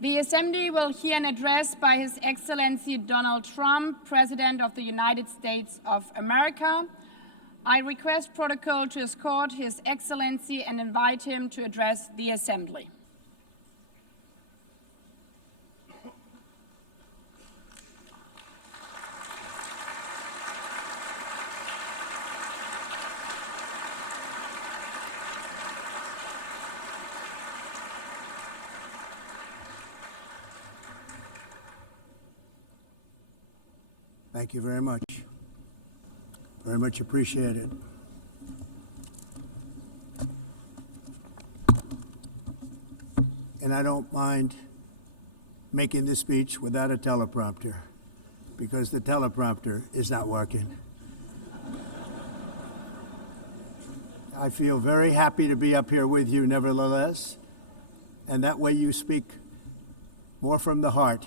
The Assembly will hear an address by His Excellency Donald Trump, President of the United States of America. I request protocol to escort His Excellency and invite him to address the Assembly. Thank you very much. Very much appreciated. And I don't mind making this speech without a teleprompter, because the teleprompter is not working. I feel very happy to be up here with you nevertheless, and that way you speak more from the heart.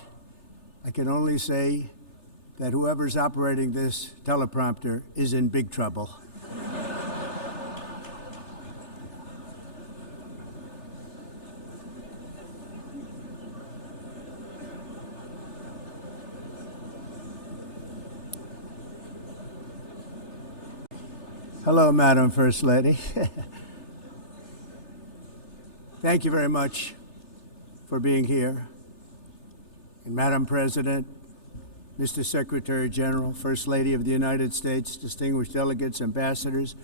I can only say that whoever's operating this teleprompter is in big trouble. Hello, Madam First Lady. Thank you very much for being here. And Madam President, Mr. Secretary General, First Lady of the United States, distinguished delegates, ambassadors,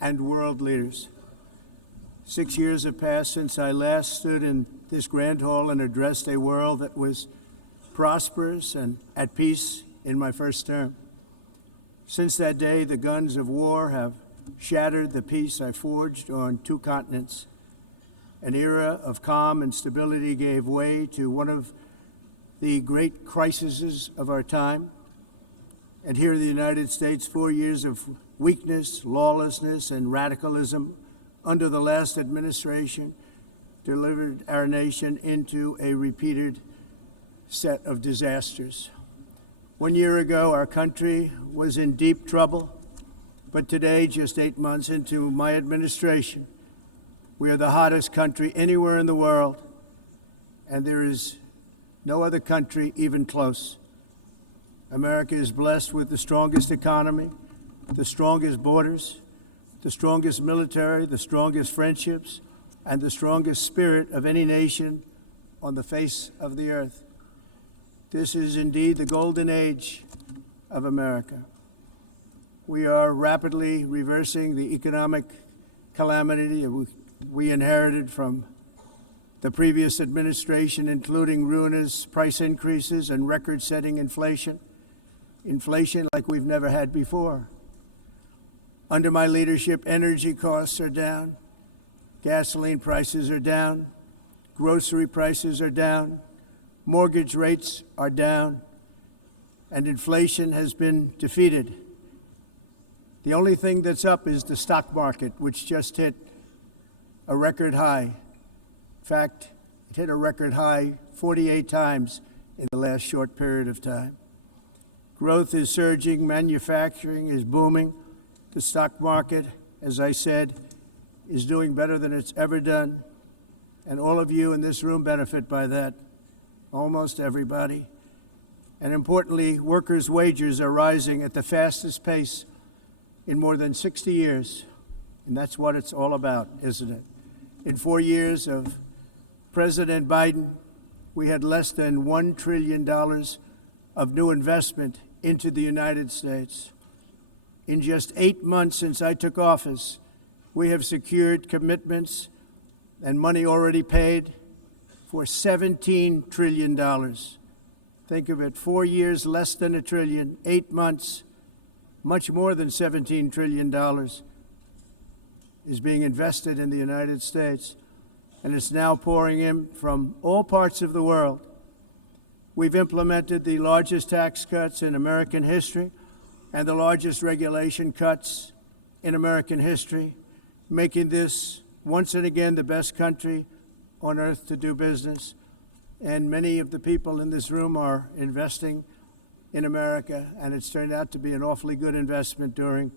and world leaders. 6 years have passed since I last stood in this grand hall and addressed a world that was prosperous and at peace in my first term. Since that day, the guns of war have shattered the peace I forged on 2 continents. An era of calm and stability gave way to one of the great crises of our time. And here in the United States, 4 years of weakness, lawlessness, and radicalism under the last administration delivered our nation into a repeated set of disasters. 1 year ago, our country was in deep trouble, but today, just 8 months into my administration, we are the hottest country anywhere in the world, and there is no other country even close. America is blessed with the strongest economy, the strongest borders, the strongest military, the strongest friendships, and the strongest spirit of any nation on the face of the earth. This is indeed the golden age of America. We are rapidly reversing the economic calamity we inherited from the previous administration, including ruinous price increases and record-setting inflation like we've never had before. Under my leadership, energy costs are down, gasoline prices are down, grocery prices are down, mortgage rates are down, and inflation has been defeated. The only thing that's up is the stock market, which just hit a record high. In fact, it hit a record high 48 times in the last short period of time. Growth is surging, manufacturing is booming. The stock market, as I said, is doing better than it's ever done. And all of you in this room benefit by that, almost everybody. And importantly, workers' wages are rising at the fastest pace in more than 60 years. And that's what it's all about, isn't it? In 4 years of President Biden, we had less than $1 trillion of new investment into the United States. In just 8 months since I took office, we have secured commitments and money already paid for $17 trillion. Think of it, 4 years, less than $1 trillion, 8 months, much more than $17 trillion is being invested in the United States. And it's now pouring in from all parts of the world. We've implemented the largest tax cuts in American history and the largest regulation cuts in American history, making this once and again the best country on earth to do business. And many of the people in this room are investing in America, and it's turned out to be an awfully good investment during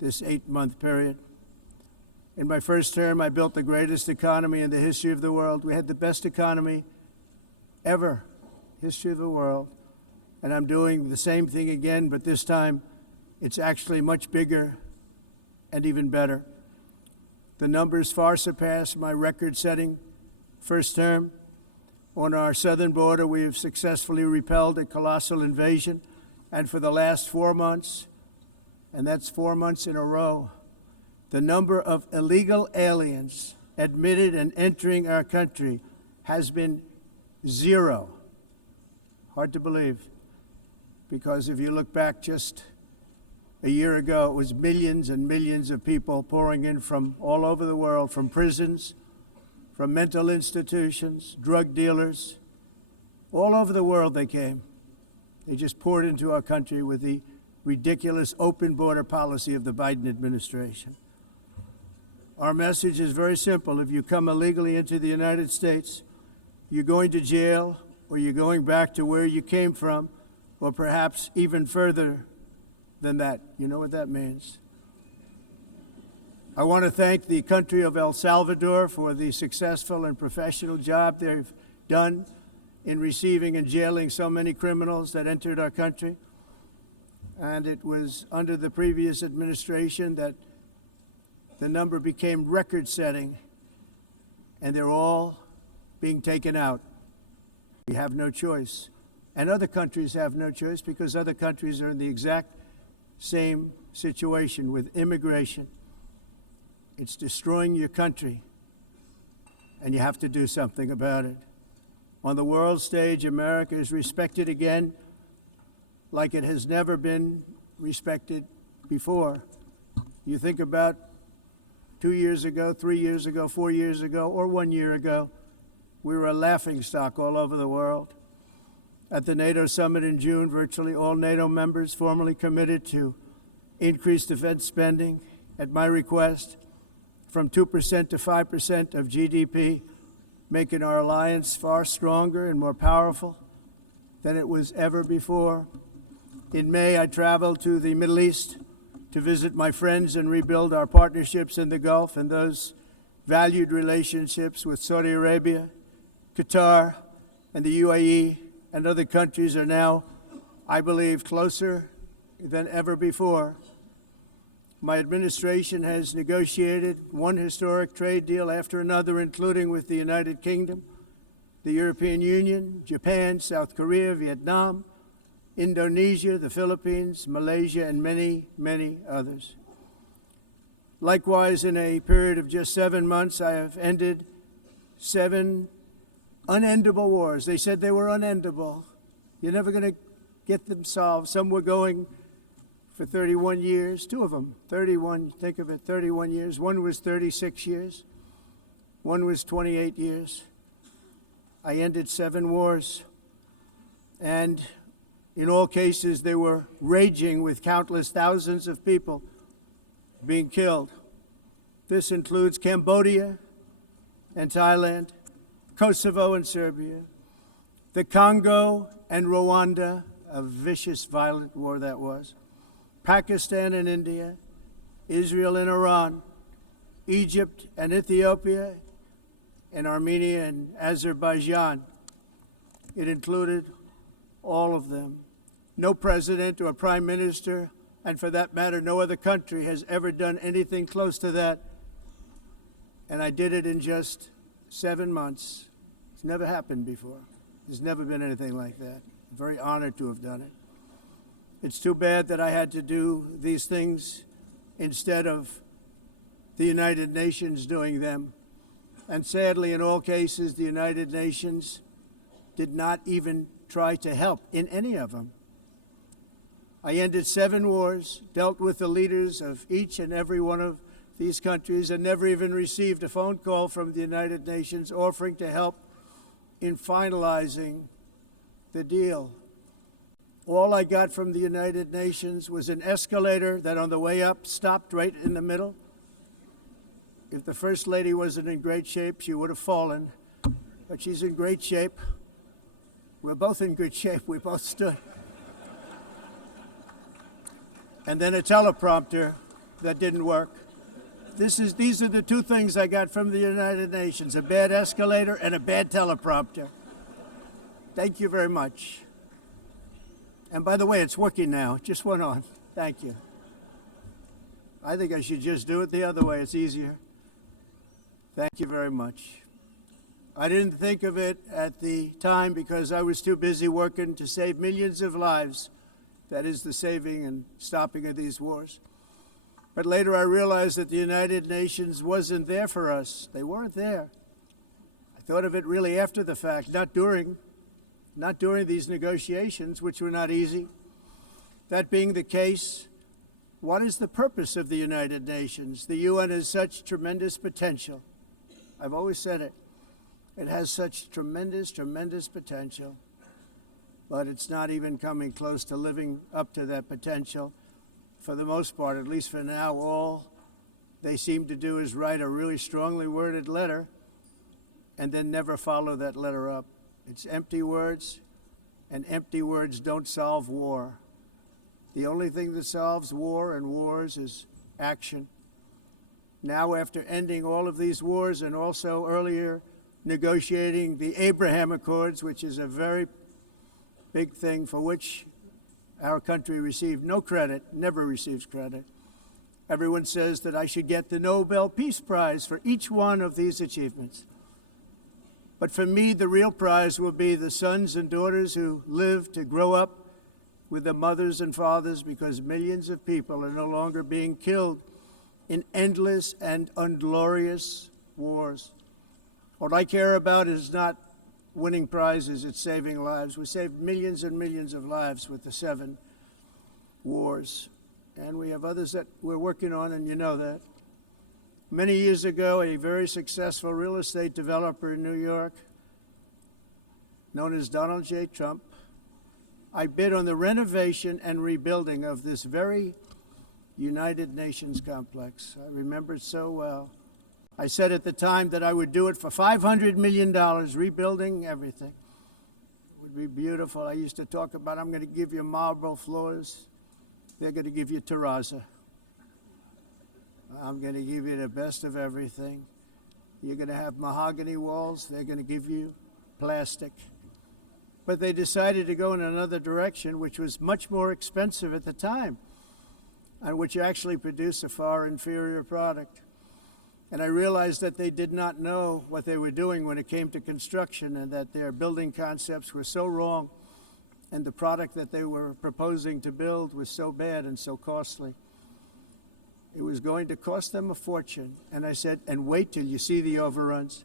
this 8-month period. In my first term, I built the greatest economy in the history of the world. We had the best economy ever, history of the world. And I'm doing the same thing again, but this time it's actually much bigger and even better. The numbers far surpass my record-setting first term. On our southern border, we have successfully repelled a colossal invasion, and for the last 4 months, and that's 4 months in a row, the number of illegal aliens admitted and entering our country has been 0. Hard to believe, because if you look back just a year ago, it was millions and millions of people pouring in from all over the world, from prisons, from mental institutions, drug dealers. All over the world they came. They just poured into our country with the ridiculous open border policy of the Biden administration. Our message is very simple. If you come illegally into the United States, you're going to jail, or you're going back to where you came from, or perhaps even further than that. You know what that means. I want to thank the country of El Salvador for the successful and professional job they've done in receiving and jailing so many criminals that entered our country. And it was under the previous administration that the number became record-setting, and they're all being taken out. We have no choice. And other countries have no choice, because other countries are in the exact same situation with immigration. It's destroying your country, and you have to do something about it. On the world stage, America is respected again like it has never been respected before. You think about 2 years ago, 3 years ago, 4 years ago, or 1 year ago, we were a laughingstock all over the world. At the NATO summit in June, virtually all NATO members formally committed to increase defense spending at my request from 2% to 5% of GDP, making our alliance far stronger and more powerful than it was ever before. In May, I traveled to the Middle East to visit my friends and rebuild our partnerships in the Gulf and those valued relationships with Saudi Arabia, Qatar, and the UAE, and other countries are now, I believe, closer than ever before. My administration has negotiated one historic trade deal after another, including with the United Kingdom, the European Union, Japan, South Korea, Vietnam, Indonesia, the Philippines, Malaysia, and many, many others. Likewise, in a period of just 7 months, I have ended 7 unendable wars. They said they were unendable. You're never going to get them solved. Some were going for 31 years, 2 of them, 31, think of it, 31 years. One was 36 years. One was 28 years. I ended 7 wars. And in all cases, they were raging with countless thousands of people being killed. This includes Cambodia and Thailand, Kosovo and Serbia, the Congo and Rwanda, a vicious, violent war that was, Pakistan and India, Israel and Iran, Egypt and Ethiopia, and Armenia and Azerbaijan. It included all of them. No president or prime minister, and for that matter, no other country has ever done anything close to that. And I did it in just 7 months. It's never happened before. There's never been anything like that. I'm very honored to have done it. It's too bad that I had to do these things instead of the United Nations doing them. And sadly, in all cases, the United Nations did not even try to help in any of them. I ended 7 wars, dealt with the leaders of each and every one of these countries, and never even received a phone call from the United Nations offering to help in finalizing the deal. All I got from the United Nations was an escalator that on the way up stopped right in the middle. If the First Lady wasn't in great shape, she would have fallen, but she's in great shape. We're both in good shape. We both stood. And then a teleprompter that didn't work. These are the 2 things I got from the United Nations, a bad escalator and a bad teleprompter. Thank you very much. And by the way, it's working now. It just went on. Thank you. I think I should just do it the other way. It's easier. Thank you very much. I didn't think of it at the time because I was too busy working to save millions of lives. That is the saving and stopping of these wars. But later I realized that the United Nations wasn't there for us. They weren't there. I thought of it really after the fact, not during these negotiations, which were not easy. That being the case, what is the purpose of the United Nations? The UN has such tremendous potential. I've always said it. It has such tremendous, tremendous potential, but it's not even coming close to living up to that potential. For the most part, at least for now, all they seem to do is write a really strongly worded letter and then never follow that letter up. It's empty words, and empty words don't solve war. The only thing that solves war and wars is action. Now, after ending all of these wars and also earlier negotiating the Abraham Accords, which is a very big thing for which our country received no credit, never receives credit. Everyone says that I should get the Nobel Peace Prize for each one of these achievements. But for me, the real prize will be the sons and daughters who live to grow up with the mothers and fathers, because millions of people are no longer being killed in endless and unglorious wars. What I care about is not winning prizes, it's saving lives. We saved millions and millions of lives with the 7 wars. And we have others that we're working on, and you know that. Many years ago, a very successful real estate developer in New York, known as Donald J. Trump, I bid on the renovation and rebuilding of this very United Nations complex. I remember it so well. I said at the time that I would do it for $500 million, rebuilding everything. It would be beautiful. I used to talk about, I'm going to give you marble floors. They're going to give you terrazzo. I'm going to give you the best of everything. You're going to have mahogany walls. They're going to give you plastic. But they decided to go in another direction, which was much more expensive at the time, and which actually produced a far inferior product. And I realized that they did not know what they were doing when it came to construction, and that their building concepts were so wrong, and the product that they were proposing to build was so bad and so costly. It was going to cost them a fortune. And I said, and wait till you see the overruns.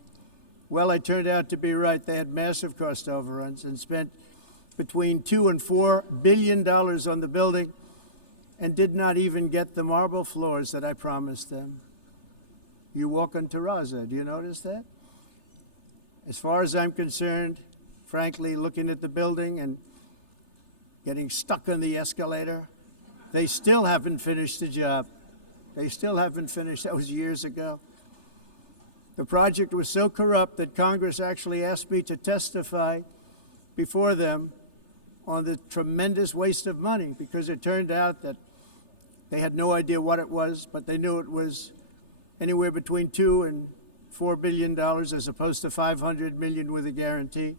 Well, I turned out to be right. They had massive cost overruns and spent between $2 and $4 billion on the building and did not even get the marble floors that I promised them. You walk on terrazzo. Do you notice that? As far as I'm concerned, frankly, looking at the building and getting stuck on the escalator, they still haven't finished the job. They still haven't finished. That was years ago. The project was so corrupt that Congress actually asked me to testify before them on the tremendous waste of money, because it turned out that they had no idea what it was, but they knew it was anywhere between $2 and $4 billion as opposed to $500 million with a guarantee.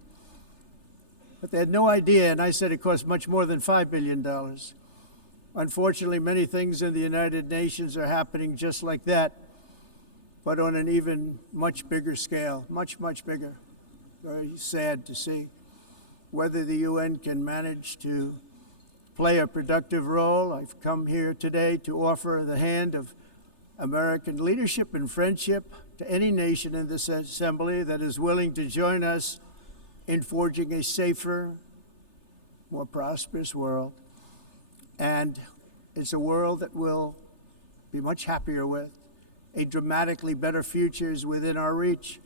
But they had no idea, and I said it cost much more than $5 billion. Unfortunately, many things in the United Nations are happening just like that, but on an even much bigger scale, much, much bigger. Very sad to see. Whether the UN can manage to play a productive role, I've come here today to offer the hand of American leadership and friendship to any nation in this assembly that is willing to join us in forging a safer, more prosperous world. And it's a world that we'll be much happier with. A dramatically better future is within our reach.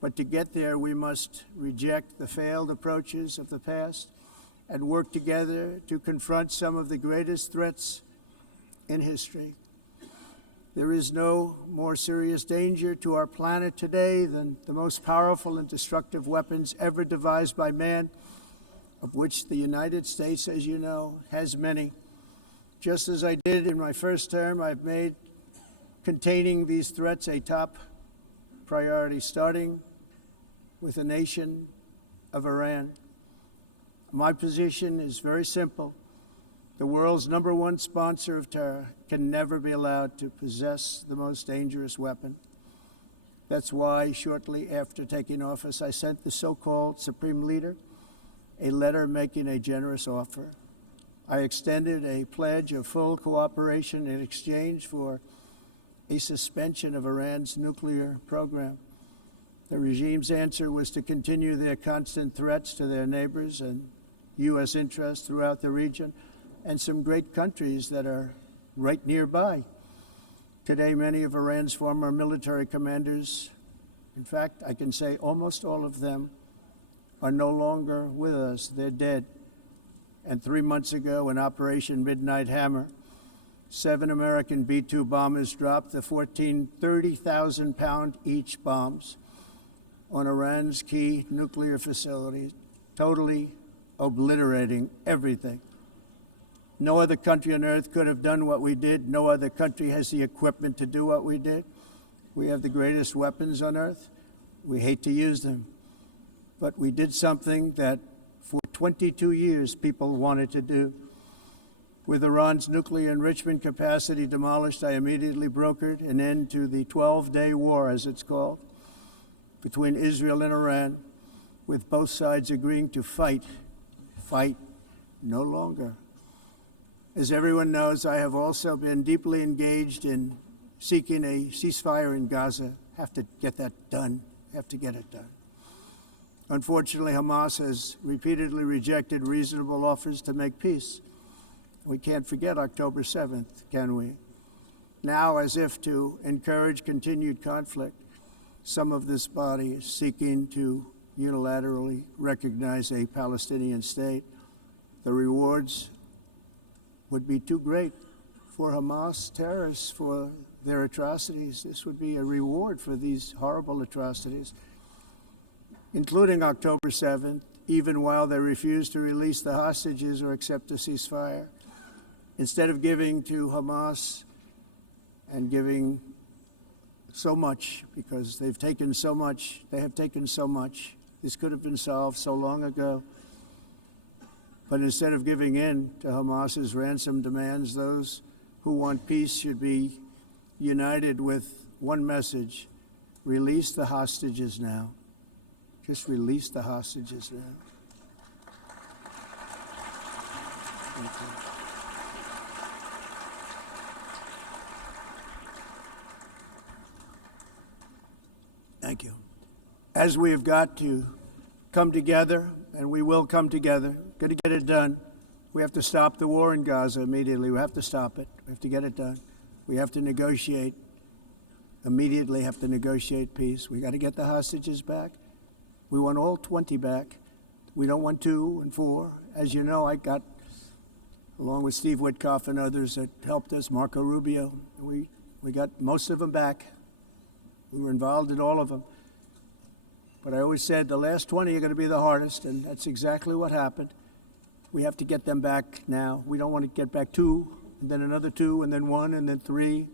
But to get there, we must reject the failed approaches of the past and work together to confront some of the greatest threats in history. There is no more serious danger to our planet today than the most powerful and destructive weapons ever devised by man, of which the United States, as you know, has many. Just as I did in my first term, I've made containing these threats a top priority, starting with the nation of Iran. My position is very simple. The world's #1 sponsor of terror can never be allowed to possess the most dangerous weapon. That's why, shortly after taking office, I sent the so-called Supreme Leader a letter making a generous offer. I extended a pledge of full cooperation in exchange for a suspension of Iran's nuclear program. The regime's answer was to continue their constant threats to their neighbors and U.S. interests throughout the region and some great countries that are right nearby. Today, many of Iran's former military commanders, in fact, I can say almost all of them, are no longer with us. They're dead. And 3 months ago, in Operation Midnight Hammer, 7 American B-2 bombers dropped the 14 30,000-pound each bombs on Iran's key nuclear facilities, totally obliterating everything. No other country on earth could have done what we did. No other country has the equipment to do what we did. We have the greatest weapons on earth. We hate to use them. But we did something that for 22 years people wanted to do. With Iran's nuclear enrichment capacity demolished, I immediately brokered an end to the 12-day war, as it's called, between Israel and Iran, with both sides agreeing to fight no longer. As everyone knows, I have also been deeply engaged in seeking a ceasefire in Gaza. Have to get that done. Have to get it done. Unfortunately, Hamas has repeatedly rejected reasonable offers to make peace. We can't forget October 7th, can we? Now, as if to encourage continued conflict, some of this body is seeking to unilaterally recognize a Palestinian state. The rewards would be too great for Hamas terrorists for their atrocities. This would be a reward for these horrible atrocities, including October 7th, even while they refuse to release the hostages or accept a ceasefire. Instead of giving to Hamas and giving so much, because they've taken so much, they have taken so much. This could have been solved so long ago. But instead of giving in to Hamas's ransom demands, those who want peace should be united with one message: release the hostages now. Just release the hostages now. Thank you. Thank you. As we have got to come together, and we will come together, got to get it done. We have to stop the war in Gaza immediately. We have to stop it. We have to get it done. We have to negotiate, immediately have to negotiate peace. We got to get the hostages back. We want all 20 back. We don't want 2 and 4. As you know, I got, along with Steve Witkoff and others that helped us, Marco Rubio, we got most of them back. We were involved in all of them. But I always said the last 20 are going to be the hardest, and that's exactly what happened. We have to get them back now. We don't want to get back 2, and then another 2, and then 1, and then 3,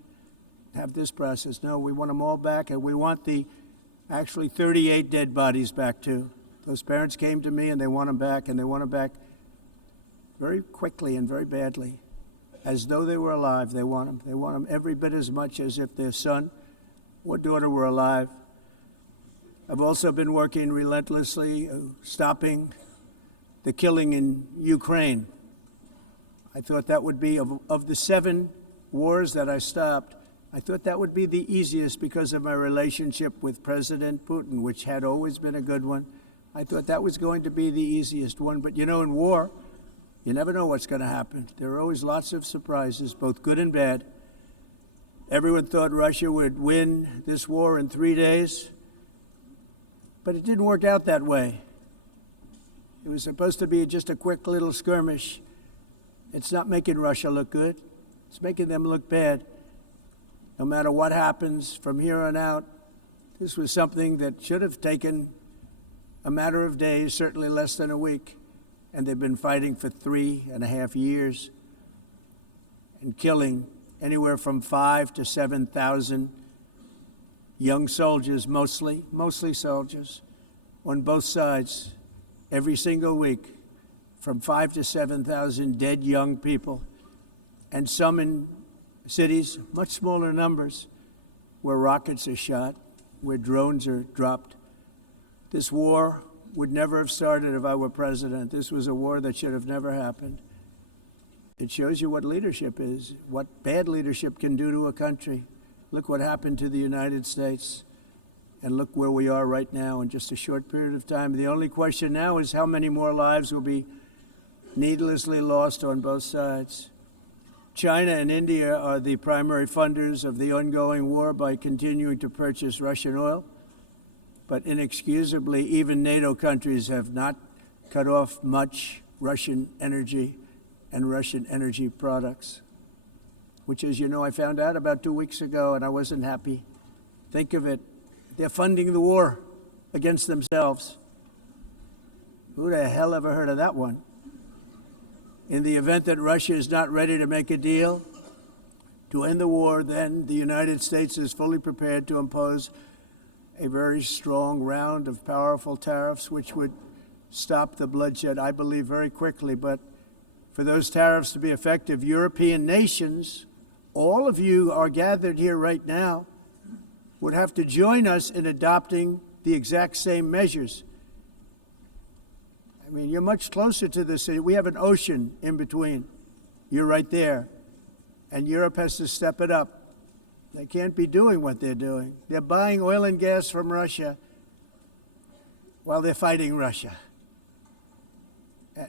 have this process. No, we want them all back, and we want the actually 38 dead bodies back too. Those parents came to me, and they want them back, and they want them back very quickly and very badly, as though they were alive. They want them. They want them every bit as much as if their son or daughter were alive. I've also been working relentlessly, stopping the killing in Ukraine. I thought that would be, of the 7 wars that I stopped, I thought that would be the easiest because of my relationship with President Putin, which had always been a good one. I thought that was going to be the easiest one. But you know, in war, you never know what's going to happen. There are always lots of surprises, both good and bad. Everyone thought Russia would win this war in 3 days, but it didn't work out that way. It was supposed to be just a quick little skirmish. It's not making Russia look good. It's making them look bad. No matter what happens from here on out, this was something that should have taken a matter of days, certainly less than a week. And they've been fighting for 3.5 years and killing anywhere from 5,000 to 7,000 young soldiers, mostly soldiers, on both sides, every single week. from 5,000 to 7,000 dead young people, and some in cities, much smaller numbers, where rockets are shot, where drones are dropped. This war would never have started if I were president. This was a war that should have never happened. It shows you what leadership is, what bad leadership can do to a country. Look what happened to the United States, and look where we are right now in just a short period of time. The only question now is how many more lives will be needlessly lost on both sides. China and India are the primary funders of the ongoing war by continuing to purchase Russian oil. But inexcusably, even NATO countries have not cut off much Russian energy and Russian energy products, which, as you know, I found out about 2 weeks ago, and I wasn't happy. Think of it. They're funding the war against themselves. Who the hell ever heard of that one? In the event that Russia is not ready to make a deal to end the war, then the United States is fully prepared to impose a very strong round of powerful tariffs, which would stop the bloodshed, I believe, very quickly. But for those tariffs to be effective, European nations, all of you are gathered here right now, would have to join us in adopting the exact same measures. I mean, you're much closer to the city. We have an ocean in between. You're right there. And Europe has to step it up. They can't be doing what they're doing. They're buying oil and gas from Russia while they're fighting Russia.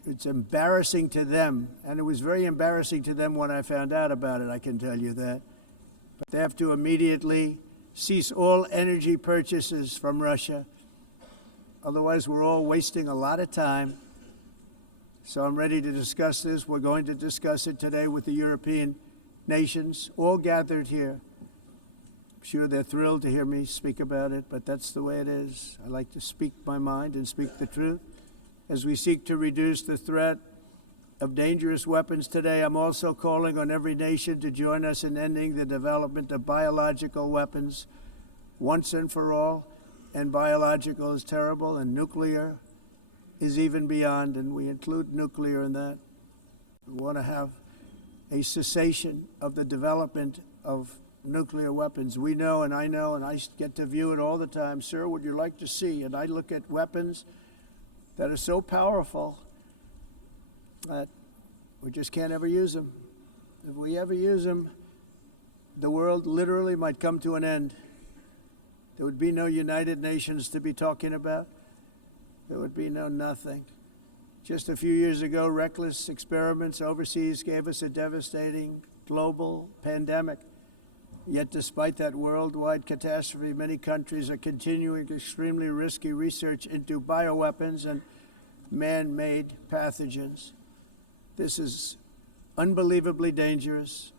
It's embarrassing to them, and it was very embarrassing to them when I found out about it, I can tell you that. But they have to immediately cease all energy purchases from Russia. Otherwise, we're all wasting a lot of time. So I'm ready to discuss this. We're going to discuss it today with the European nations, all gathered here. I'm sure they're thrilled to hear me speak about it, but that's the way it is. I like to speak my mind and speak the truth. As we seek to reduce the threat of dangerous weapons today, I'm also calling on every nation to join us in ending the development of biological weapons once and for all. And biological is terrible, and nuclear is even beyond, and we include nuclear in that. We want to have a cessation of the development of nuclear weapons. We know, and I get to view it all the time. Sir, would you like to see? And I look at weapons that are so powerful that we just can't ever use them. If we ever use them, the world literally might come to an end. There would be no United Nations to be talking about. There would be no nothing. Just a few years ago, reckless experiments overseas gave us a devastating global pandemic. Yet despite that worldwide catastrophe, many countries are continuing extremely risky research into bioweapons and man-made pathogens. This is unbelievably dangerous.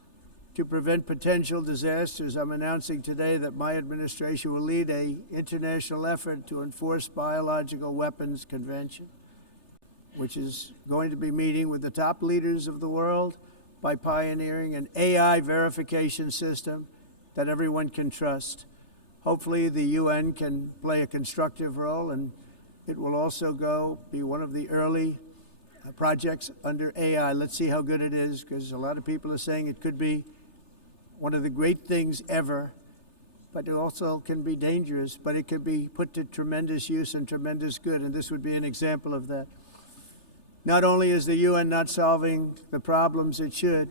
To prevent potential disasters, I'm announcing today that my administration will lead an international effort to enforce biological weapons convention, which is going to be meeting with the top leaders of the world by pioneering an AI verification system that everyone can trust. Hopefully the UN can play a constructive role, and it will also be one of the early projects under AI. Let's see how good it is, because a lot of people are saying it could be one of the great things ever, but it also can be dangerous, but it can be put to tremendous use and tremendous good, and this would be an example of that. Not only is the UN not solving the problems it should,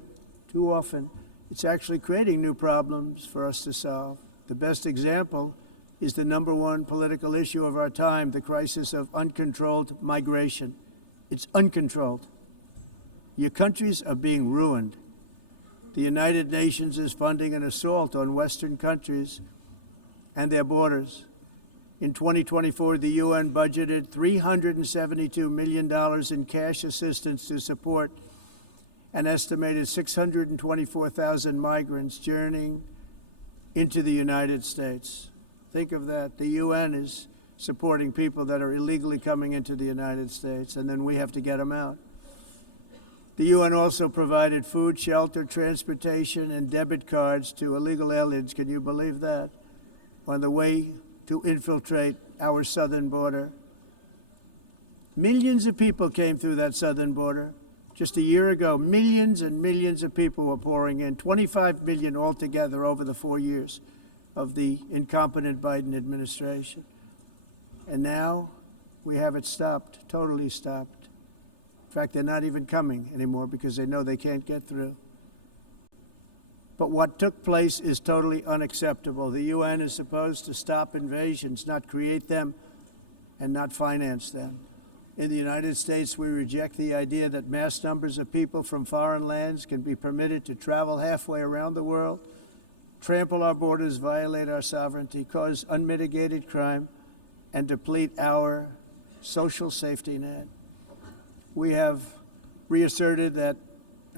too often, it's actually creating new problems for us to solve. The best example is the number one political issue of our time, the crisis of uncontrolled migration. It's uncontrolled. Your countries are being ruined. The United Nations is funding an assault on Western countries and their borders. In 2024, the UN budgeted $372 million in cash assistance to support an estimated 624,000 migrants journeying into the United States. Think of that. The UN is supporting people that are illegally coming into the United States, and then we have to get them out. The UN also provided food, shelter, transportation, and debit cards to illegal aliens. Can you believe that? On the way to infiltrate our southern border. Millions of people came through that southern border. Just a year ago, millions and millions of people were pouring in, 25 million altogether over the 4 years of the incompetent Biden administration. And now we have it stopped, totally stopped. In fact, they're not even coming anymore because they know they can't get through. But what took place is totally unacceptable. The UN is supposed to stop invasions, not create them and not finance them. In the United States, we reject the idea that mass numbers of people from foreign lands can be permitted to travel halfway around the world, trample our borders, violate our sovereignty, cause unmitigated crime, and deplete our social safety net. We have reasserted that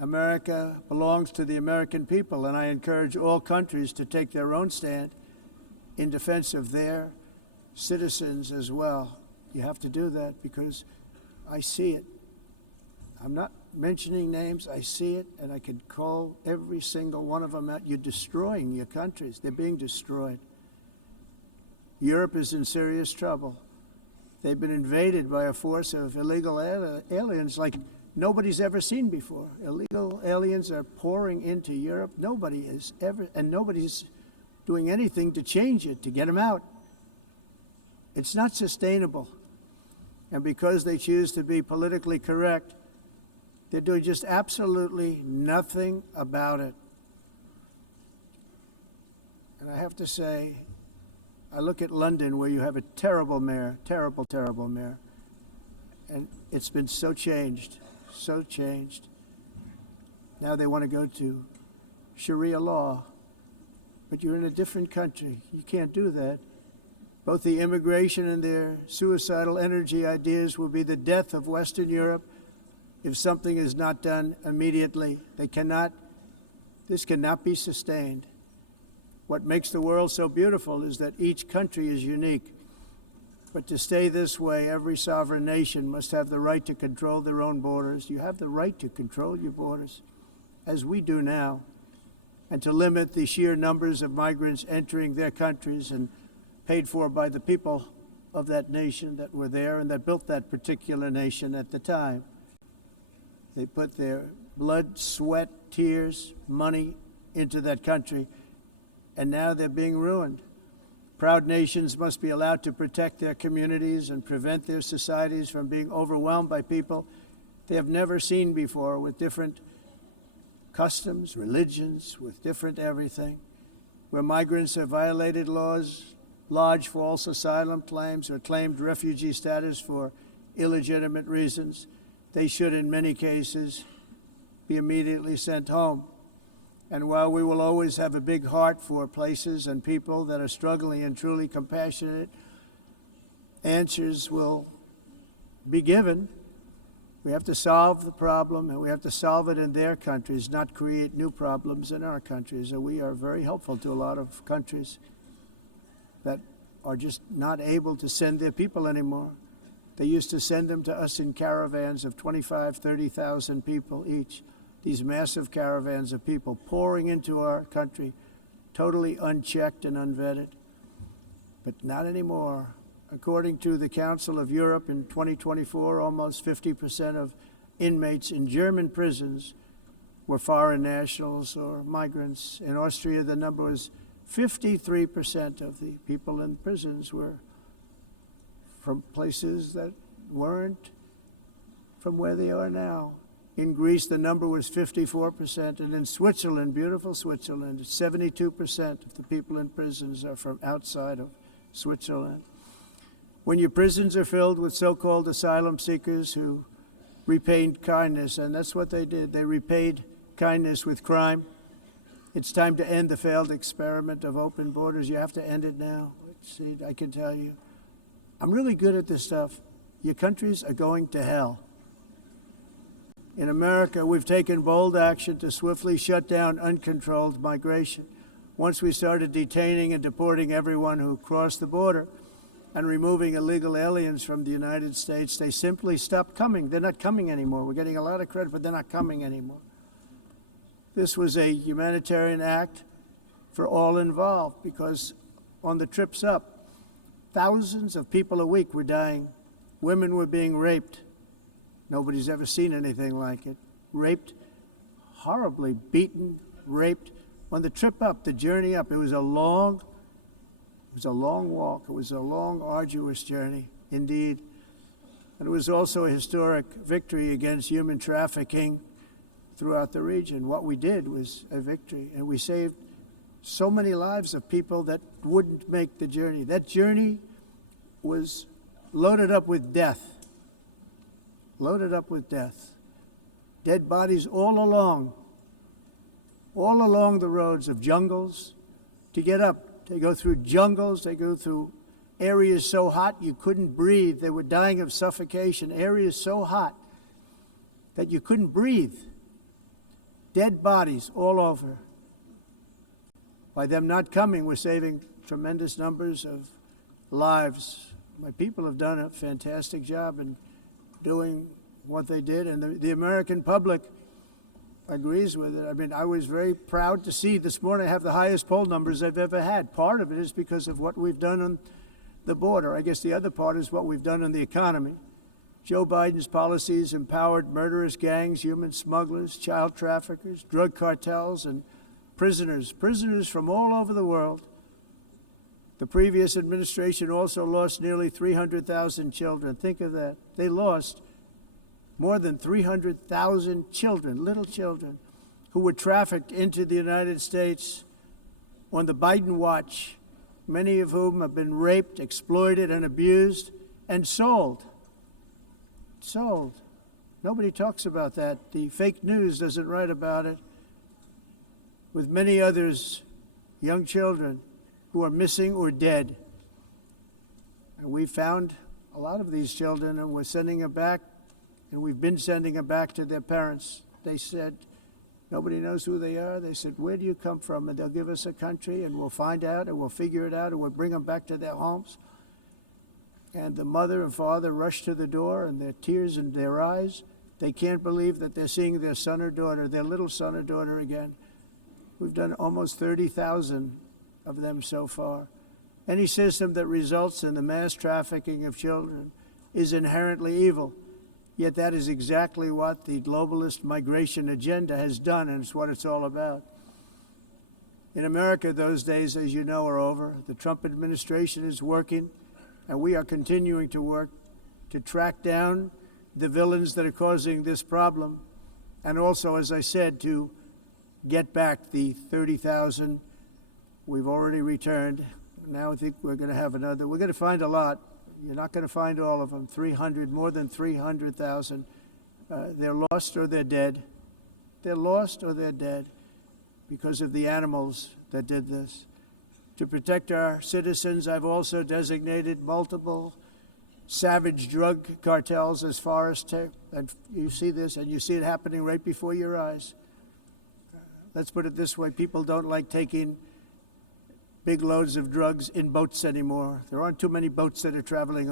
America belongs to the American people, and I encourage all countries to take their own stand in defense of their citizens as well. You have to do that because I see it. I'm not mentioning names. I see it, and I can call every single one of them out. You're destroying your countries. They're being destroyed. Europe is in serious trouble. They've been invaded by a force of illegal aliens like nobody's ever seen before. Illegal aliens are pouring into Europe. Nobody is ever, and nobody's doing anything to change it, to get them out. It's not sustainable. And because they choose to be politically correct, they're doing just absolutely nothing about it. And I have to say, I look at London, where you have a terrible mayor, terrible, terrible mayor, and it's been so changed, so changed. Now they want to go to Sharia law, but you're in a different country. You can't do that. Both the immigration and their suicidal energy ideas will be the death of Western Europe if something is not done immediately. This cannot be sustained. What makes the world so beautiful is that each country is unique. But to stay this way, every sovereign nation must have the right to control their own borders. You have the right to control your borders, as we do now, and to limit the sheer numbers of migrants entering their countries and paid for by the people of that nation that were there and that built that particular nation at the time. They put their blood, sweat, tears, money into that country, and now they're being ruined. Proud nations must be allowed to protect their communities and prevent their societies from being overwhelmed by people they have never seen before, with different customs, religions, with different everything. Where migrants have violated laws, lodged false asylum claims, or claimed refugee status for illegitimate reasons, they should, in many cases, be immediately sent home. And while we will always have a big heart for places and people that are struggling and truly compassionate, answers will be given. We have to solve the problem, and we have to solve it in their countries, not create new problems in our countries. And we are very helpful to a lot of countries that are just not able to send their people anymore. They used to send them to us in caravans of 25,000, 30,000 people each. These massive caravans of people pouring into our country, totally unchecked and unvetted. But not anymore. According to the Council of Europe in 2024, almost 50% of inmates in German prisons were foreign nationals or migrants. In Austria, the number was 53% of the people in prisons were from places that weren't from where they are now. In Greece, the number was 54%, and in Switzerland, beautiful Switzerland, 72% of the people in prisons are from outside of Switzerland. When your prisons are filled with so-called asylum seekers who repaid kindness, and that's what they did, they repaid kindness with crime. It's time to end the failed experiment of open borders. You have to end it now. See, I can tell you, I'm really good at this stuff. Your countries are going to hell. In America, we've taken bold action to swiftly shut down uncontrolled migration. Once we started detaining and deporting everyone who crossed the border and removing illegal aliens from the United States, they simply stopped coming. They're not coming anymore. We're getting a lot of credit, but they're not coming anymore. This was a humanitarian act for all involved, because on the trips up, thousands of people a week were dying Women were being raped. Nobody's ever seen anything like it. Raped, horribly beaten, raped. On the trip up, the journey up, it was a long walk. It was a long, arduous journey, indeed. And it was also a historic victory against human trafficking throughout the region. What we did was a victory, and we saved so many lives of people that wouldn't make the journey. That journey was loaded up with death. Loaded up with death. Dead bodies all along the roads of jungles to get up. They go through jungles, they go through areas so hot you couldn't breathe. They were dying of suffocation. Areas so hot that you couldn't breathe. Dead bodies all over. By them not coming, we're saving tremendous numbers of lives. My people have done a fantastic job in doing what they did, and the American public agrees with it. I mean, I was very proud to see this morning I have the highest poll numbers I've ever had. Part of it is because of what we've done on the border. I guess the other part is what we've done on the economy. Joe Biden's policies empowered murderous gangs, human smugglers, child traffickers, drug cartels, and prisoners from all over the world. The previous administration also lost nearly 300,000 children. Think of that. They lost more than 300,000 children, little children, who were trafficked into the United States on the Biden watch, many of whom have been raped, exploited, and abused, and sold. Sold. Nobody talks about that. The fake news doesn't write about it. With many others, young children who are missing or dead. And we found a lot of these children, and we're sending them back, and we've been sending them back to their parents. They said, nobody knows who they are. They said, where do you come from? And they'll give us a country, and we'll find out, and we'll figure it out, and we'll bring them back to their homes. And the mother and father rush to the door, and their tears in their eyes. They can't believe that they're seeing their son or daughter, their little son or daughter again. We've done almost 30,000 of them so far. Any system that results in the mass trafficking of children is inherently evil. Yet that is exactly what the globalist migration agenda has done, and it's what it's all about. In America, those days, as you know, are over. The Trump administration is working, and we are continuing to work to track down the villains that are causing this problem, and also, as I said, to get back the 30,000 we've already returned. Now I think we're going to have another. We're going to find a lot. You're not going to find all of them. 300, more than 300,000. They're lost or they're dead. They're lost or they're dead because of the animals that did this. To protect our citizens, I've also designated multiple savage drug cartels as far as and you see this, and you see it happening right before your eyes. Let's put it this way, people don't like taking big loads of drugs in boats anymore. There aren't too many boats that are traveling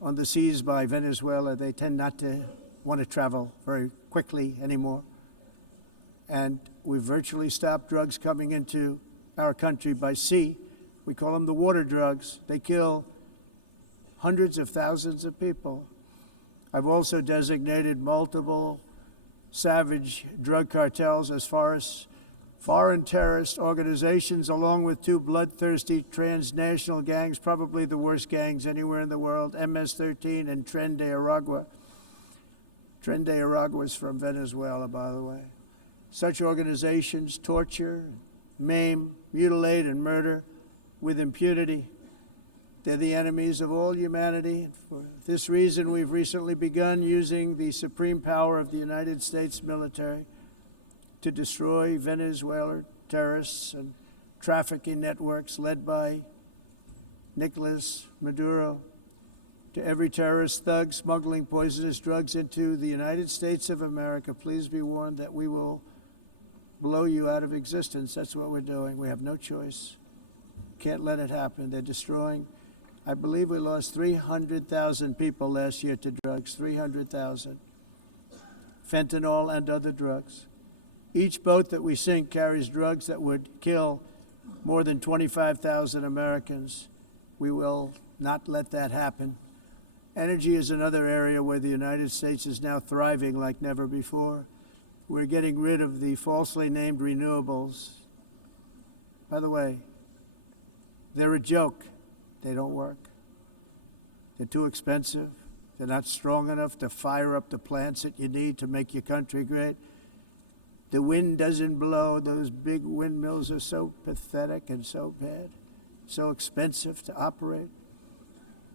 on the seas by Venezuela. They tend not to want to travel very quickly anymore. And we've virtually stopped drugs coming into our country by sea. We call them the water drugs. They kill hundreds of thousands of people. I've also designated multiple savage drug cartels as far as foreign terrorist organizations, along with two bloodthirsty transnational gangs, probably the worst gangs anywhere in the world, MS-13 and Tren de Aragua. Tren de Aragua is from Venezuela, by the way. Such organizations torture, maim, mutilate, and murder with impunity. They're the enemies of all humanity. For this reason, we've recently begun using the supreme power of the United States military to destroy Venezuelan terrorists and trafficking networks led by Nicolas Maduro. To every terrorist thug smuggling poisonous drugs into the United States of America, please be warned that we will blow you out of existence. That's what we're doing. We have no choice. Can't let it happen. They're destroying. I believe we lost 300,000 people last year to drugs, 300,000. Fentanyl and other drugs. Each boat that we sink carries drugs that would kill more than 25,000 Americans. We will not let that happen. Energy is another area where the United States is now thriving like never before. We're getting rid of the falsely named renewables. By the way, they're a joke. They don't work. They're too expensive. They're not strong enough to fire up the plants that you need to make your country great. The wind doesn't blow. Those big windmills are so pathetic and so bad, so expensive to operate.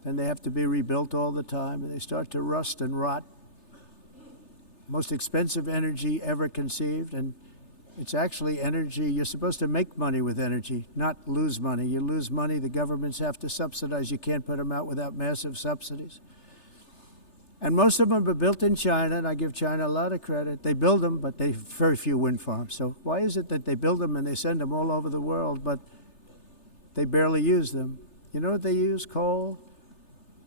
And they have to be rebuilt all the time, and they start to rust and rot. Most expensive energy ever conceived, and it's actually energy. You're supposed to make money with energy, not lose money. You lose money, the governments have to subsidize. You can't put them out without massive subsidies. And most of them are built in China, and I give China a lot of credit. They build them, but they have very few wind farms. So why is it that they build them and they send them all over the world, but they barely use them? You know what they use? Coal.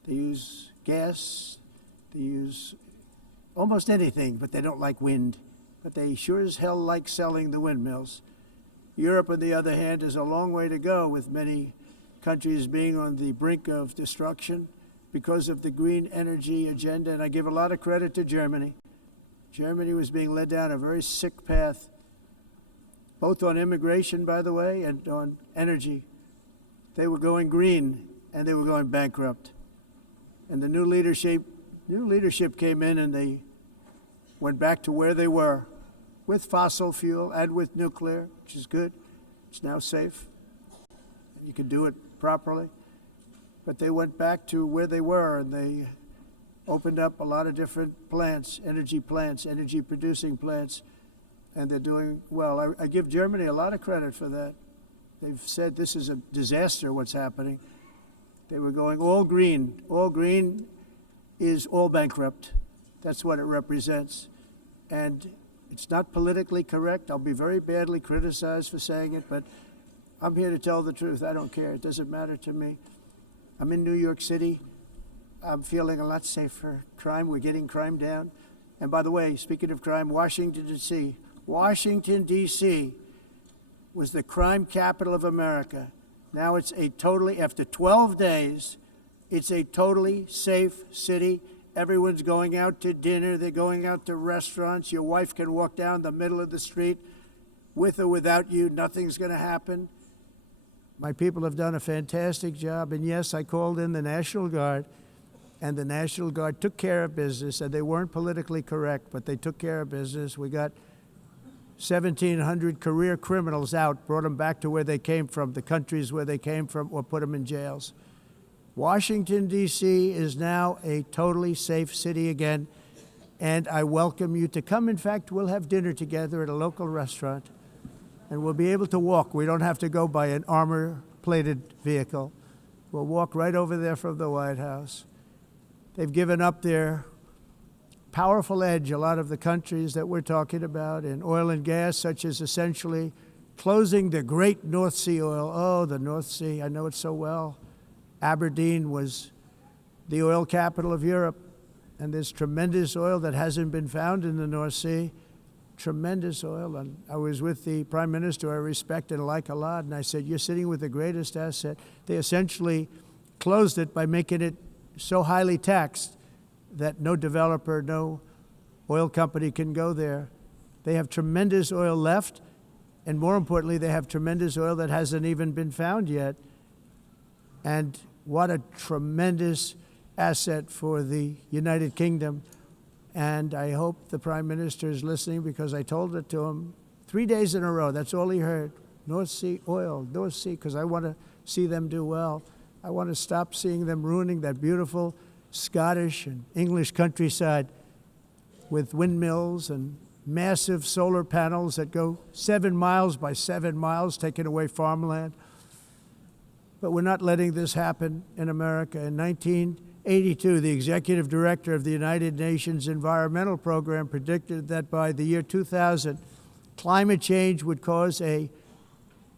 They use gas. They use almost anything, but they don't like wind. But they sure as hell like selling the windmills. Europe, on the other hand, is a long way to go, with many countries being on the brink of destruction because of the green energy agenda. And I give a lot of credit to Germany. Germany was being led down a very sick path, both on immigration, by the way, and on energy. They were going green, and they were going bankrupt. And the new leadership came in, and they went back to where they were, with fossil fuel and with nuclear, which is good. It's now safe. You can do it properly. But they went back to where they were, and they opened up a lot of different plants, energy-producing plants, and they're doing well. I give Germany a lot of credit for that. They've said this is a disaster, what's happening. They were going all green. All green is all bankrupt. That's what it represents. And it's not politically correct. I'll be very badly criticized for saying it, but I'm here to tell the truth. I don't care. It doesn't matter to me. I'm in New York City. I'm feeling a lot safer. We're getting crime down. And by the way, speaking of crime, Washington, D.C. was the crime capital of America. Now it's after 12 days, it's a totally safe city. Everyone's going out to dinner. They're going out to restaurants. Your wife can walk down the middle of the street with or without you. Nothing's going to happen. My people have done a fantastic job. And yes, I called in the National Guard, and the National Guard took care of business, and they weren't politically correct, but they took care of business. We got 1,700 career criminals out, brought them back to where they came from, the countries where they came from, or put them in jails. Washington, D.C. is now a totally safe city again, and I welcome you to come. In fact, we'll have dinner together at a local restaurant, and we'll be able to walk. We don't have to go by an armor-plated vehicle. We'll walk right over there from the White House. They've given up their powerful edge, a lot of the countries that we're talking about, in oil and gas, such as essentially closing the great North Sea oil. Oh, the North Sea, I know it so well. Aberdeen was the oil capital of Europe, and there's tremendous oil that hasn't been found in the North Sea, tremendous oil. And I was with the Prime Minister I respect and like a lot, and I said, you're sitting with the greatest asset. They essentially closed it by making it so highly taxed that no developer, no oil company can go there. They have tremendous oil left, and more importantly, they have tremendous oil that hasn't even been found yet. And what a tremendous asset for the United Kingdom. And I hope the Prime Minister is listening, because I told it to him 3 days in a row. That's all he heard. North Sea oil, North Sea, because I want to see them do well. I want to stop seeing them ruining that beautiful Scottish and English countryside with windmills and massive solar panels that go 7 miles by 7 miles, taking away farmland. But we're not letting this happen in America. In 1982, the executive director of the United Nations Environmental Program predicted that by the year 2000, climate change would cause a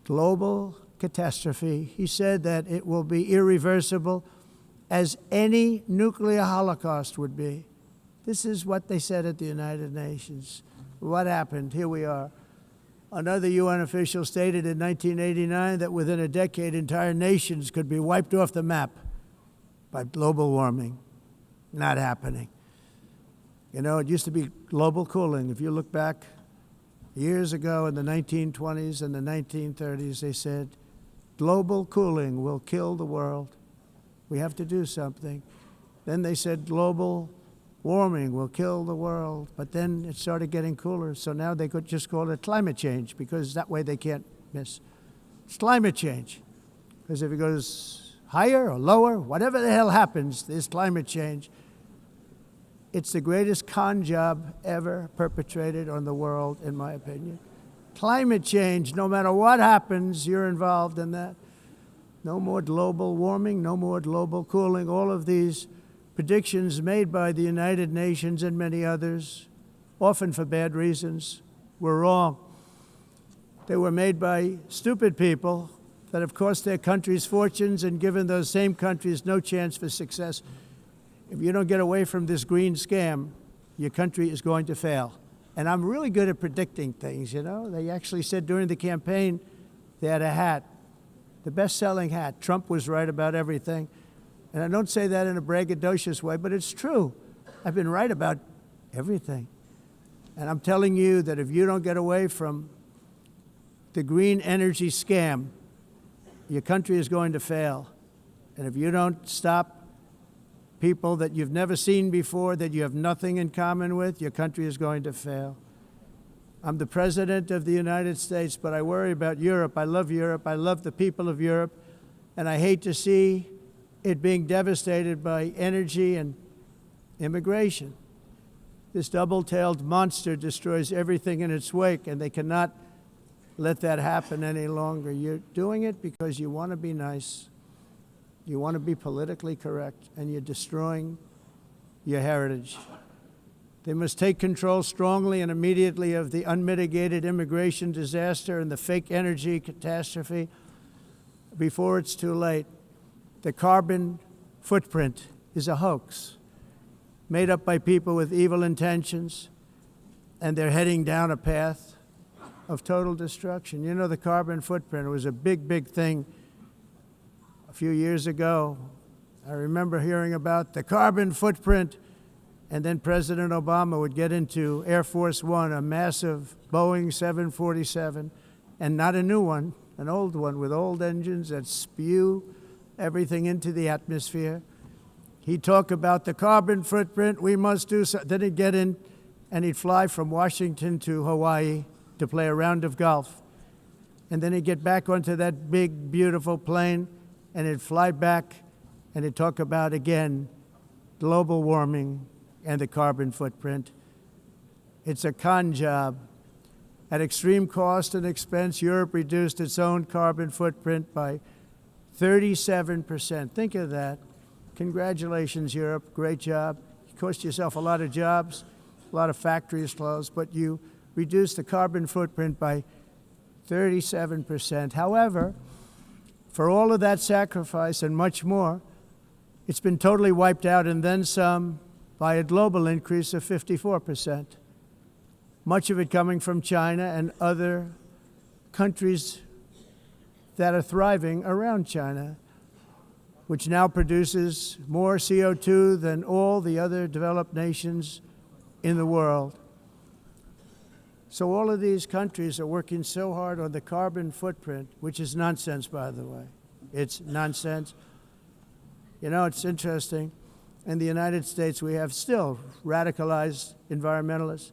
global catastrophe. He said that it will be irreversible, as any nuclear holocaust would be. This is what they said at the United Nations. What happened? Here we are. Another UN official stated in 1989 that within a decade, entire nations could be wiped off the map by global warming. Not happening. You know, it used to be global cooling. If you look back years ago in the 1920s and the 1930s, they said, global cooling will kill the world. We have to do something. Then they said global warming will kill the world. But then it started getting cooler, so now they could just call it climate change, because that way they can't miss. It's climate change. Because if it goes higher or lower, whatever the hell happens, there's climate change. It's the greatest con job ever perpetrated on the world, in my opinion. Climate change, no matter what happens, you're involved in that. No more global warming, no more global cooling. All of these predictions made by the United Nations and many others, often for bad reasons, were wrong. They were made by stupid people that have cost their countries fortunes and given those same countries no chance for success. If you don't get away from this green scam, your country is going to fail. And I'm really good at predicting things, you know. They actually said during the campaign, they had a hat, the best-selling hat. Trump was right about everything. And I don't say that in a braggadocious way, but it's true. I've been right about everything. And I'm telling you that if you don't get away from the green energy scam, your country is going to fail. And if you don't stop people that you've never seen before, that you have nothing in common with, your country is going to fail. I'm the President of the United States, but I worry about Europe. I love Europe. I love the people of Europe. And I hate to see it being devastated by energy and immigration. This double-tailed monster destroys everything in its wake, and they cannot let that happen any longer. You're doing it because you want to be nice. You want to be politically correct, and you're destroying your heritage. They must take control strongly and immediately of the unmitigated immigration disaster and the fake energy catastrophe before it's too late. The carbon footprint is a hoax made up by people with evil intentions, and they're heading down a path of total destruction. You know, the carbon footprint was a big, big thing a few years ago. I remember hearing about the carbon footprint, and then President Obama would get into Air Force One, a massive Boeing 747, and not a new one, an old one with old engines that spew everything into the atmosphere. He'd talk about the carbon footprint, we must do so. Then he'd get in and he'd fly from Washington to Hawaii to play a round of golf. And then he'd get back onto that big, beautiful plane and he'd fly back and he'd talk about, again, global warming and the carbon footprint. It's a con job. At extreme cost and expense, Europe reduced its own carbon footprint by 37%. Think of that. Congratulations, Europe. Great job. You cost yourself a lot of jobs, a lot of factories closed, but you reduced the carbon footprint by 37%. However, for all of that sacrifice and much more, it's been totally wiped out and then some by a global increase of 54%. Much of it coming from China and other countries that are thriving around China, which now produces more CO2 than all the other developed nations in the world. So all of these countries are working so hard on the carbon footprint, which is nonsense, by the way. It's nonsense. You know, it's interesting. In the United States, we have still radicalized environmentalists,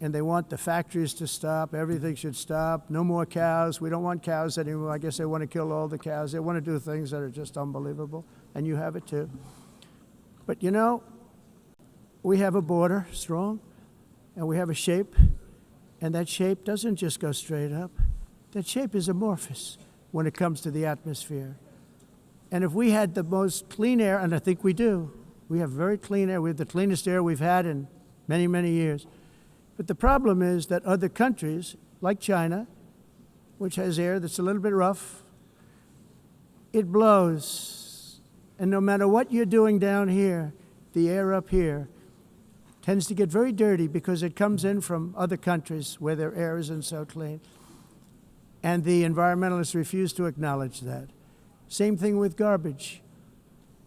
and they want the factories to stop. Everything should stop. No more cows. We don't want cows anymore. I guess they want to kill all the cows. They want to do things that are just unbelievable, and you have it too. But you know, we have a border, strong, and we have a shape, and that shape doesn't just go straight up. That shape is amorphous when it comes to the atmosphere. And if we had the most clean air, and I think we do, we have very clean air. We have the cleanest air we've had in many, many years. But the problem is that other countries, like China, which has air that's a little bit rough, it blows. And no matter what you're doing down here, the air up here tends to get very dirty because it comes in from other countries where their air isn't so clean. And the environmentalists refuse to acknowledge that. Same thing with garbage.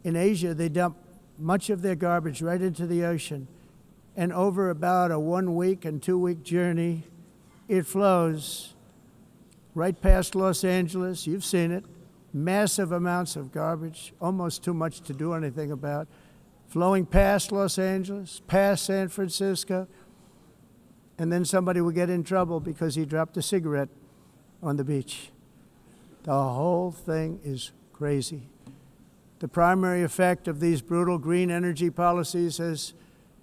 In Asia, they dump much of their garbage right into the ocean. And over about a 1 week and 2 week journey, it flows right past Los Angeles. You've seen it. Massive amounts of garbage, almost too much to do anything about, flowing past Los Angeles, past San Francisco, and then somebody would get in trouble because he dropped a cigarette on the beach. The whole thing is crazy. The primary effect of these brutal green energy policies has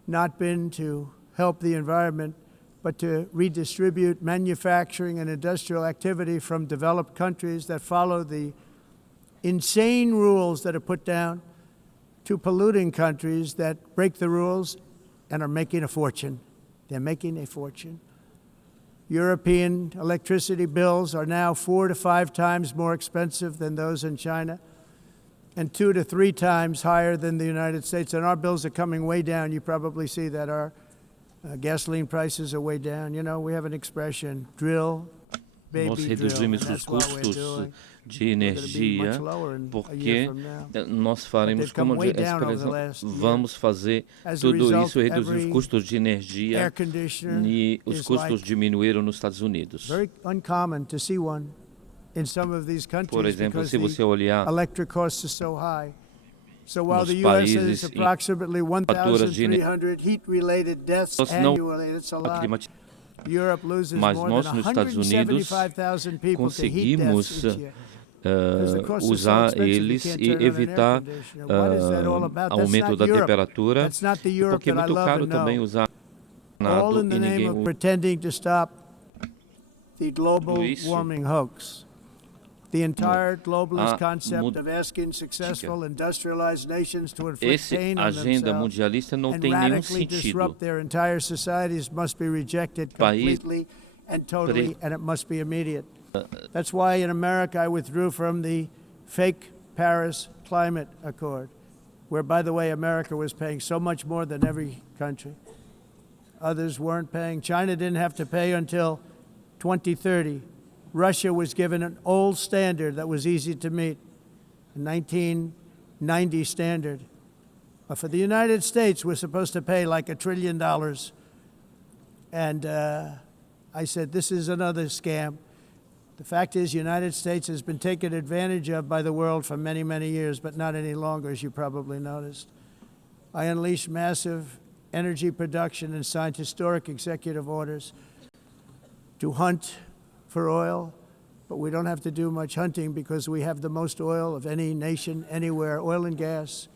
not been to help the environment, but to redistribute manufacturing and industrial activity from developed countries that follow the insane rules that are put down to polluting countries that break the rules and are making a fortune. They're making a fortune. European electricity bills are now 4 to 5 times more expensive than those in China, and 2 to 3 times higher than the United States. And our bills are coming way down. You probably see that our gasoline prices are way down. You know, we have an expression, drill, Nós baby, drill. reduzimos And os that's what we're custos doing. de We're gonna be energia much lower in a porque year from now. nós faremos they've come como way down over the expressão, last year. vamos fazer As a tudo result, isso, reduzir os every custos de energia air conditioner e os is custos like diminuíram nos Estados Unidos. very uncommon to see one in some of these Por countries exemplo, because se você the olhar electric costs are so high. So while nos the U.S. has países approximately faturas de 1,300 heat-related deaths Nós não annually, it's a lot. climatizar, Europe loses mas more nós than nos Estados Unidos 175,000 people to heat deaths conseguimos each year. Because the costs are so usar expensive, you eles can't e turn on an air evitar conditioner. What is that all about? That's aumento not da Europe. temperatura, That's not the Europe porque é that I muito love caro and também know. usar All in e the name ninguém of usa. pretending to stop the global Tudo isso warming hoax. The entire globalist a concept of asking successful industrialized nations to inflict Esse pain on agenda themselves mundialista não and tem nenhum radically sentido. disrupt their entire societies must be rejected País- completely and totally, and it must be immediate. That's why in America I withdrew from the fake Paris Climate Accord, where, by the way, America was paying so much more than every country. Others weren't paying. China didn't have to pay until 2030. Russia was given an old standard that was easy to meet, a 1990 standard. But for the United States, we're supposed to pay like $1 trillion. And I said, this is another scam. The fact is, the United States has been taken advantage of by the world for many, many years, but not any longer, as you probably noticed. I unleashed massive energy production and signed historic executive orders to hunt for oil, but we don't have to do much hunting because we have the most oil of any nation anywhere, oil and gas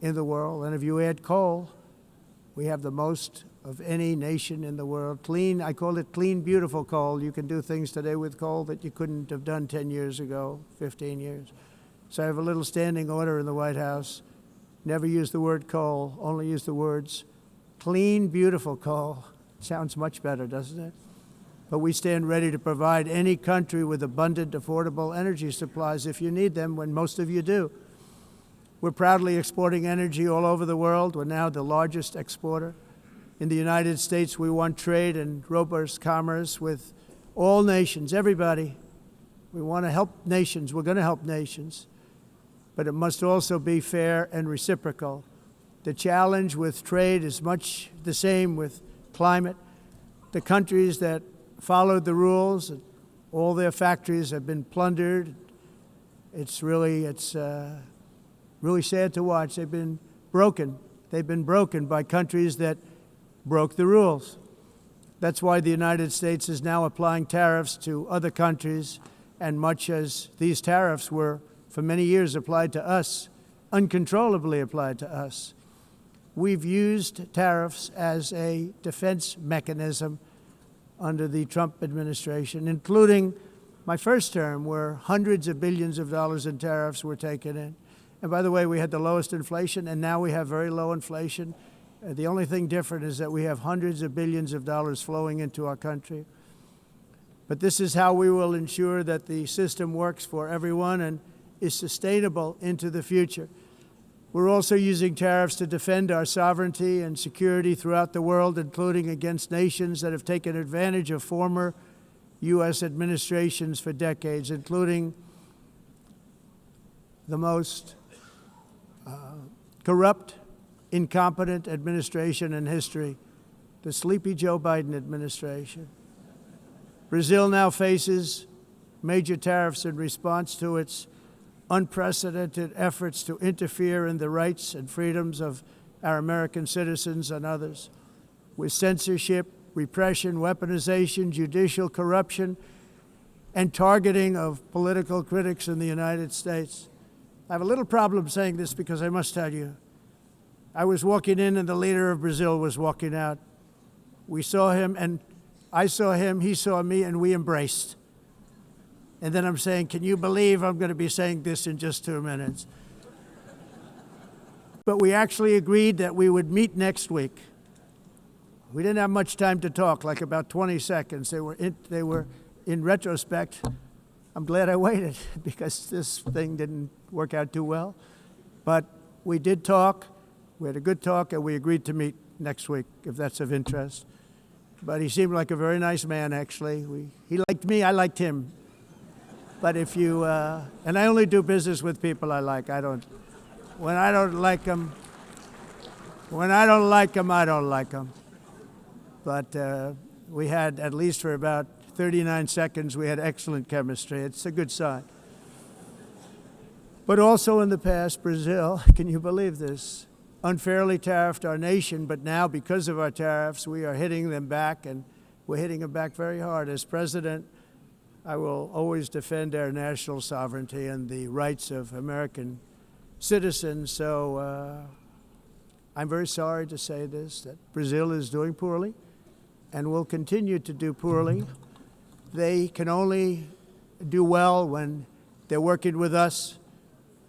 in the world. And if you add coal, we have the most of any nation in the world. Clean, I call it clean, beautiful coal. You can do things today with coal that you couldn't have done 10 years ago, 15 years. So I have a little standing order in the White House. Never use the word coal, only use the words clean, beautiful coal. Sounds much better, doesn't it? But we stand ready to provide any country with abundant, affordable energy supplies if you need them, when most of you do. We're proudly exporting energy all over the world. We're now the largest exporter. In the United States, we want trade and robust commerce with all nations, everybody. We want to help nations. We're going to help nations. But it must also be fair and reciprocal. The challenge with trade is much the same with climate. The countries that followed the rules, all their factories have been plundered. It's really sad to watch. They've been broken. They've been broken by countries that broke the rules. That's why the United States is now applying tariffs to other countries, and much as these tariffs were for many years applied to us, uncontrollably applied to us. We've used tariffs as a defense mechanism under the Trump administration, including my first term, where hundreds of billions of dollars in tariffs were taken in. And by the way, we had the lowest inflation, and now we have very low inflation. The only thing different is that we have hundreds of billions of dollars flowing into our country. But this is how we will ensure that the system works for everyone and is sustainable into the future. We're also using tariffs to defend our sovereignty and security throughout the world, including against nations that have taken advantage of former U.S. administrations for decades, including the most corrupt, incompetent administration in history, the sleepy Joe Biden administration. Brazil now faces major tariffs in response to its unprecedented efforts to interfere in the rights and freedoms of our American citizens and others, with censorship, repression, weaponization, judicial corruption, and targeting of political critics in the United States. I have a little problem saying this because I must tell you, I was walking in and the leader of Brazil was walking out. We saw him and I saw him, he saw me, and we embraced. And then I'm saying, can you believe I'm going to be saying this in just 2 minutes? But we actually agreed that we would meet next week. We didn't have much time to talk, like about 20 seconds. They were in retrospect, I'm glad I waited because this thing didn't work out too well. But we did talk, we had a good talk, and we agreed to meet next week, if that's of interest. But he seemed like a very nice man, actually. He liked me, I liked him. But if you, and I only do business with people I like. When I don't like them, I don't like them. But we had, at least for about 39 seconds, we had excellent chemistry. It's a good sign. But also in the past, Brazil, can you believe this, unfairly tariffed our nation, but now because of our tariffs, we are hitting them back, and we're hitting them back very hard. As president, I will always defend our national sovereignty and the rights of American citizens. So I'm very sorry to say this, that Brazil is doing poorly and will continue to do poorly. They can only do well when they're working with us.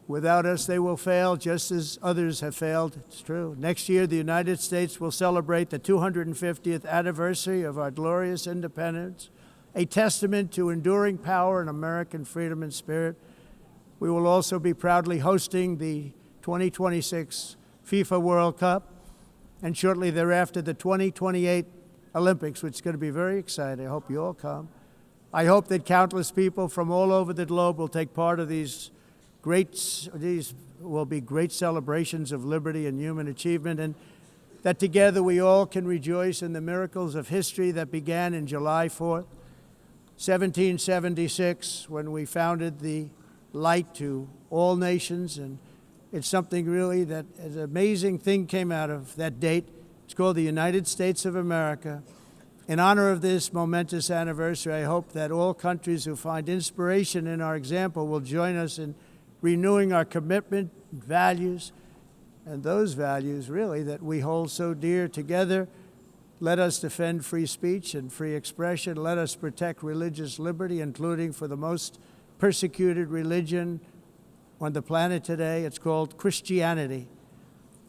Without us, they will fail, just as others have failed. It's true. Next year, the United States will celebrate the 250th anniversary of our glorious independence, a testament to enduring power and American freedom and spirit. We will also be proudly hosting the 2026 FIFA World Cup, and shortly thereafter, the 2028 Olympics, which is going to be very exciting. I hope you all come. I hope that countless people from all over the globe will take part of these will be great celebrations of liberty and human achievement, and that together we all can rejoice in the miracles of history that began in July 4th, 1776, when we founded the light to all nations. And it's something really that an amazing thing came out of that date. It's called the United States of America. In honor of this momentous anniversary, I hope that all countries who find inspiration in our example will join us in renewing our commitment, values, and those values really that we hold so dear together. Let us defend free speech and free expression. Let us protect religious liberty, including for the most persecuted religion on the planet today. It's called Christianity.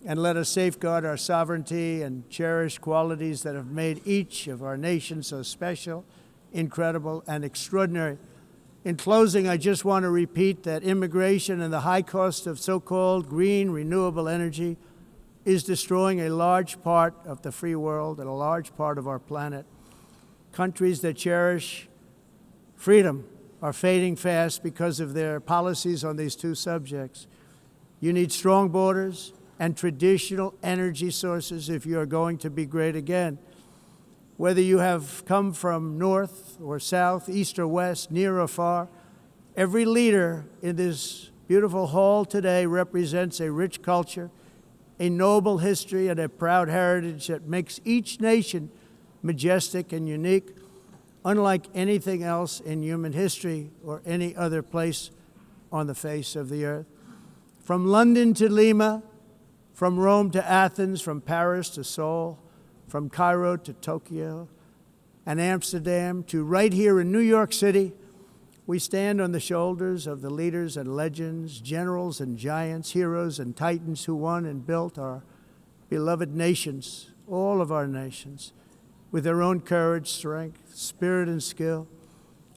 And let us safeguard our sovereignty and cherish qualities that have made each of our nations so special, incredible, and extraordinary. In closing, I just want to repeat that immigration and the high cost of so-called green renewable energy is destroying a large part of the free world and a large part of our planet. Countries that cherish freedom are fading fast because of their policies on these two subjects. You need strong borders and traditional energy sources if you are going to be great again. Whether you have come from north or south, east or west, near or far, every leader in this beautiful hall today represents a rich culture, a noble history, and a proud heritage that makes each nation majestic and unique, unlike anything else in human history or any other place on the face of the earth. From London to Lima, from Rome to Athens, from Paris to Seoul, from Cairo to Tokyo and Amsterdam to right here in New York City, we stand on the shoulders of the leaders and legends, generals and giants, heroes and titans who won and built our beloved nations, all of our nations, with their own courage, strength, spirit, and skill.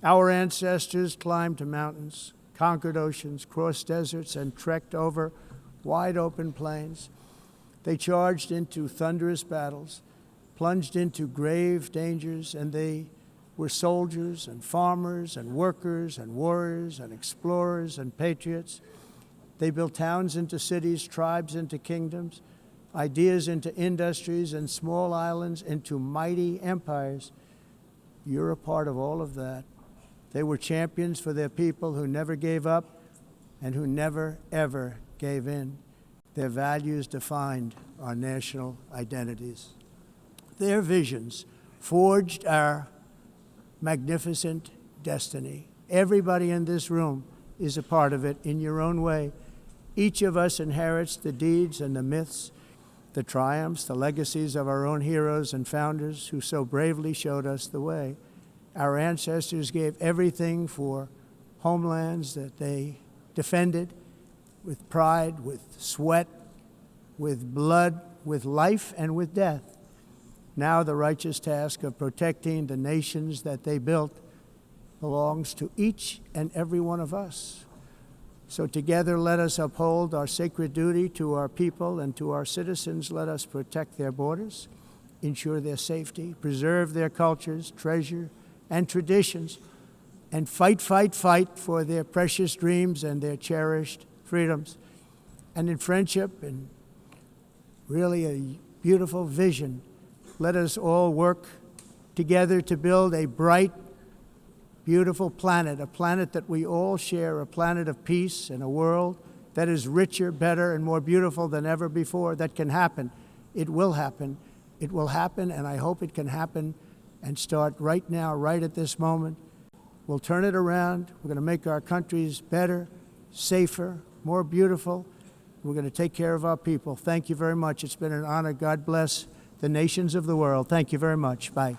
Our ancestors climbed mountains, conquered oceans, crossed deserts, and trekked over wide open plains. They charged into thunderous battles, plunged into grave dangers, and they were soldiers and farmers and workers and warriors and explorers and patriots. They built towns into cities, tribes into kingdoms, ideas into industries, and small islands into mighty empires. You're a part of all of that. They were champions for their people who never gave up and who never, ever gave in. Their values defined our national identities. Their visions forged our magnificent destiny. Everybody in this room is a part of it in your own way. Each of us inherits the deeds and the myths, the triumphs, the legacies of our own heroes and founders who so bravely showed us the way. Our ancestors gave everything for homelands that they defended with pride, with sweat, with blood, with life, and with death. Now the righteous task of protecting the nations that they built belongs to each and every one of us. So together let us uphold our sacred duty to our people and to our citizens. Let us protect their borders, ensure their safety, preserve their cultures, treasure, and traditions, and fight, fight, fight for their precious dreams and their cherished freedoms. And in friendship and really a beautiful vision, let us all work together to build a bright, beautiful planet, a planet that we all share, a planet of peace and a world that is richer, better, and more beautiful than ever before. That can happen. It will happen. It will happen, and I hope it can happen and start right now, right at this moment. We'll turn it around. We're going to make our countries better, safer, more beautiful. We're going to take care of our people. Thank you very much. It's been an honor. God bless the nations of the world. Thank you very much. Bye.